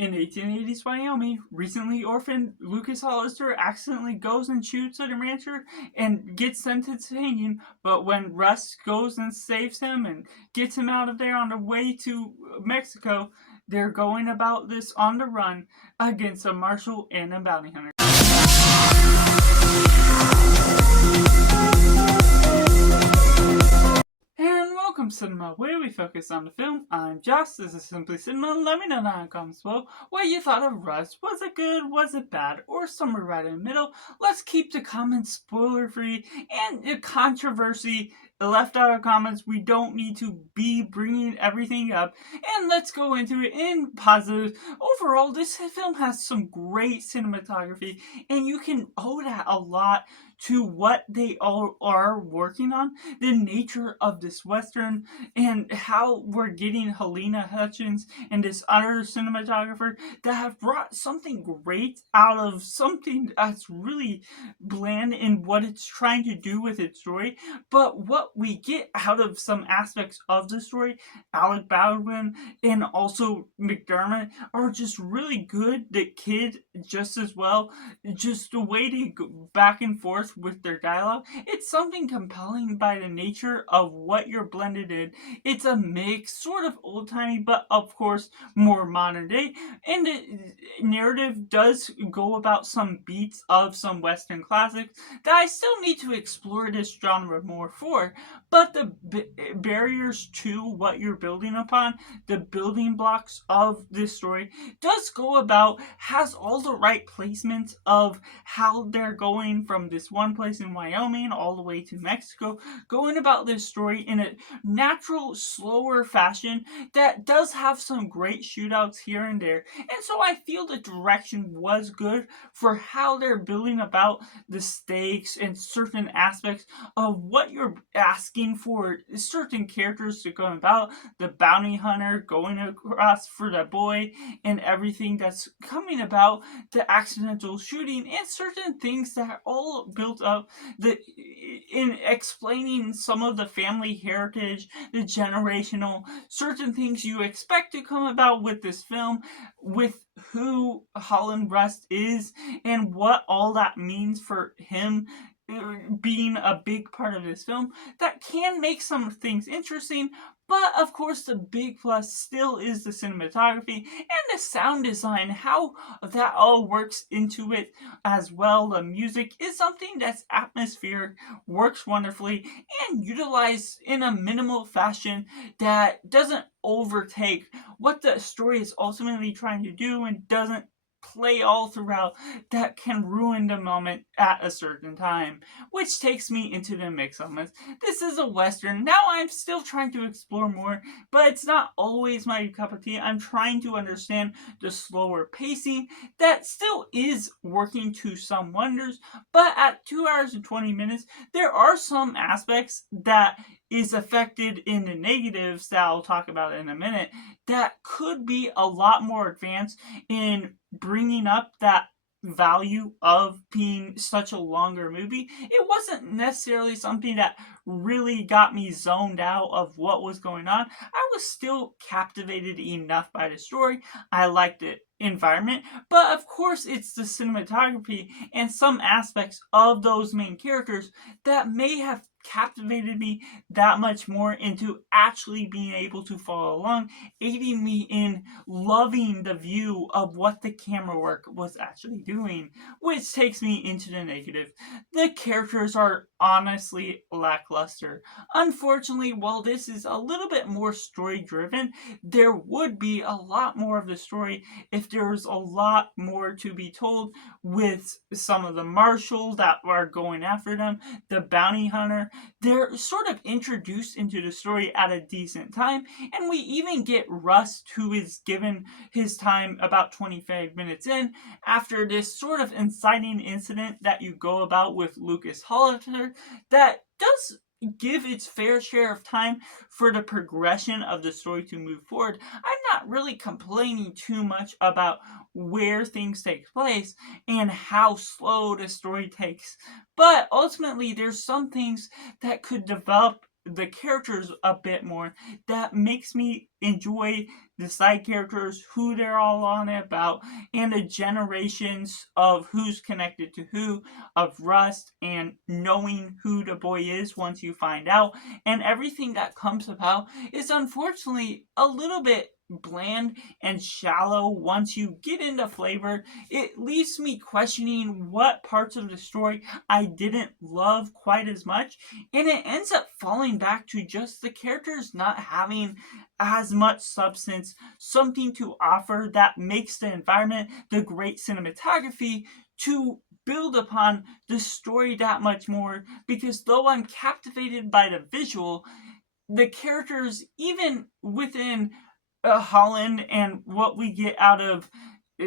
In 1880s Wyoming, recently orphaned Lucas Hollister accidentally goes and shoots at a rancher and gets sentenced to hanging, but when Russ goes and saves him and gets him out of there on the way to Mexico, they're going about this on the run against a marshal and a bounty hunter. And welcome Cinema, where we focus on the film. I'm Josh, this is Simply Cinema. Let me know down in the comments below what you thought of Rust. Was it good, was it bad, or somewhere right in the middle? Let's keep the comments spoiler free and the controversy left out of comments. We don't need to be bringing everything up, and let's go into it in positive. Overall, this film has some great cinematography, and you can owe that a lot to what they all are working on, the nature of this Western, and how we're getting Halyna Hutchins and this other cinematographer that have brought something great out of something that's really bland in what it's trying to do with its story. But what we get out of some aspects of the story, Alec Baldwin and also McDermott, are just really good. The kid just as well. Just the way they go back and forth with their dialogue, it's something compelling by the nature of what you're blended in. It's a mix, sort of old-timey, but of course more modern day, and the narrative does go about some beats of some Western classics that I still need to explore this genre more for, but the barriers to what you're building upon, the building blocks of this story, does go about, has all the right placements of how they're going from this one place in Wyoming all the way to Mexico, going about this story in a natural, slower fashion that does have some great shootouts here and there. And so I feel the direction was good for how they're building about the stakes and certain aspects of what you're asking for certain characters to go about, the bounty hunter going across for the boy and everything that's coming about, the accidental shooting, and certain things that are all built up in explaining some of the family heritage, the generational, certain things you expect to come about with this film, with who Holland Rust is, and what all that means for him being a big part of this film, that can make some things interesting. But of course, the big plus still is the cinematography and the sound design, how that all works into it as well. The music is something that's atmospheric, works wonderfully, and utilized in a minimal fashion that doesn't overtake what the story is ultimately trying to do and doesn't play all throughout that can ruin the moment at a certain time. Which takes me into the mix elements. This is a Western. Now I'm still trying to explore more, but it's not always my cup of tea. I'm trying to understand the slower pacing that still is working to some wonders, but at 2 hours and 20 minutes, there are some aspects that is affected in the negatives that I'll talk about in a minute that could be a lot more advanced in bringing up that value of being such a longer movie. It wasn't necessarily something that really got me zoned out of what was going on. I was still captivated enough by the story. I liked the environment, but of course it's the cinematography and some aspects of those main characters that may have captivated me that much more into actually being able to follow along, aiding me in loving the view of what the camera work was actually doing, which takes me into the negative. The characters are honestly lackluster. Unfortunately, while this is a little bit more story driven, there would be a lot more of the story if there was a lot more to be told with some of the marshals that are going after them, the bounty hunter. They're sort of introduced into the story at a decent time, and we even get Rust, who is given his time about 25 minutes in, after this sort of inciting incident that you go about with Lucas Hollister, that does give its fair share of time for the progression of the story to move forward. I'm not really complaining too much about where things take place and how slow the story takes, but ultimately there's some things that could develop the characters a bit more, that makes me enjoy the side characters, who they're all on about, and the generations of who's connected to who, of Rust, and knowing who the boy is once you find out, and everything that comes about is unfortunately a little bit bland and shallow once you get into flavor. It leaves me questioning what parts of the story I didn't love quite as much, and it ends up falling back to just the characters not having as much substance, something to offer that makes the environment, the great cinematography, to build upon the story that much more. Because though I'm captivated by the visual, the characters, even within Holland and what we get out of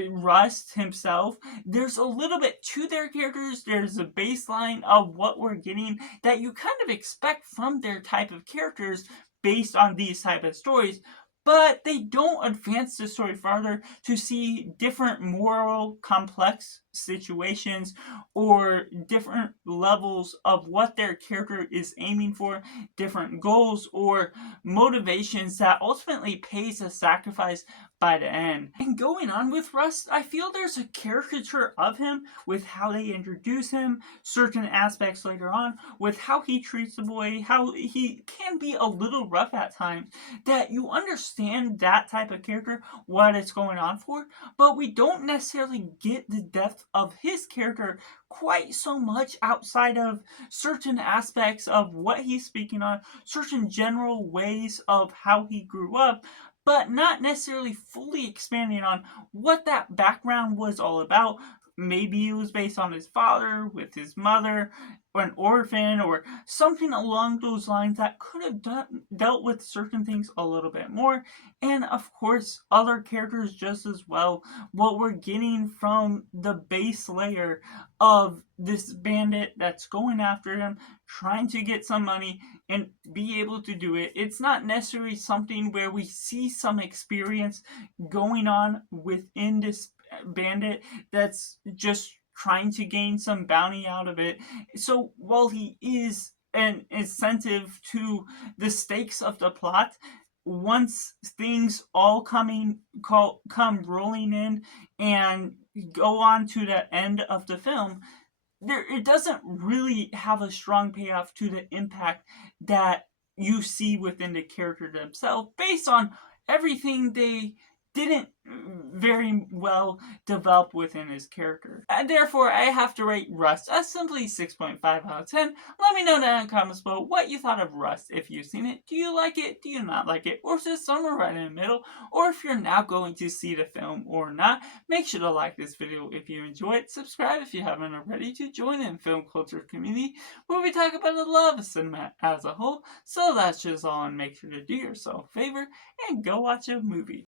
Rust himself, there's a little bit to their characters. There's a baseline of what we're getting that you kind of expect from their type of characters based on these type of stories, but they don't advance the story farther to see different moral complex situations or different levels of what their character is aiming for, different goals or motivations that ultimately pays a sacrifice by the end. And going on with Rust, I feel there's a caricature of him with how they introduce him, certain aspects later on, with how he treats the boy, how he can be a little rough at times, that you understand that type of character, what it's going on for, but we don't necessarily get the depth of his character quite so much outside of certain aspects of what he's speaking on, certain general ways of how he grew up, but not necessarily fully expanding on what that background was all about. Maybe it was based on his father with his mother, or an orphan, or something along those lines that could have dealt with certain things a little bit more. And of course, other characters just as well. What we're getting from the base layer of this bandit that's going after him, trying to get some money and be able to do it. It's not necessarily something where we see some experience going on within this bandit that's just trying to gain some bounty out of it. So while he is an incentive to the stakes of the plot, once things all come rolling in and go on to the end of the film, it doesn't really have a strong payoff to the impact that you see within the character themselves based on everything they didn't very well develop within his character. And therefore, I have to rate Rust a simply 6.5 out of 10. Let me know down in the comments below what you thought of Rust if you've seen it. Do you like it? Do you not like it? Or is it somewhere right in the middle? Or if you're now going to see the film or not, make sure to like this video if you enjoy it. Subscribe if you haven't already to join in film culture community where we talk about the love of cinema as a whole. So that's just all, and make sure to do yourself a favor and go watch a movie.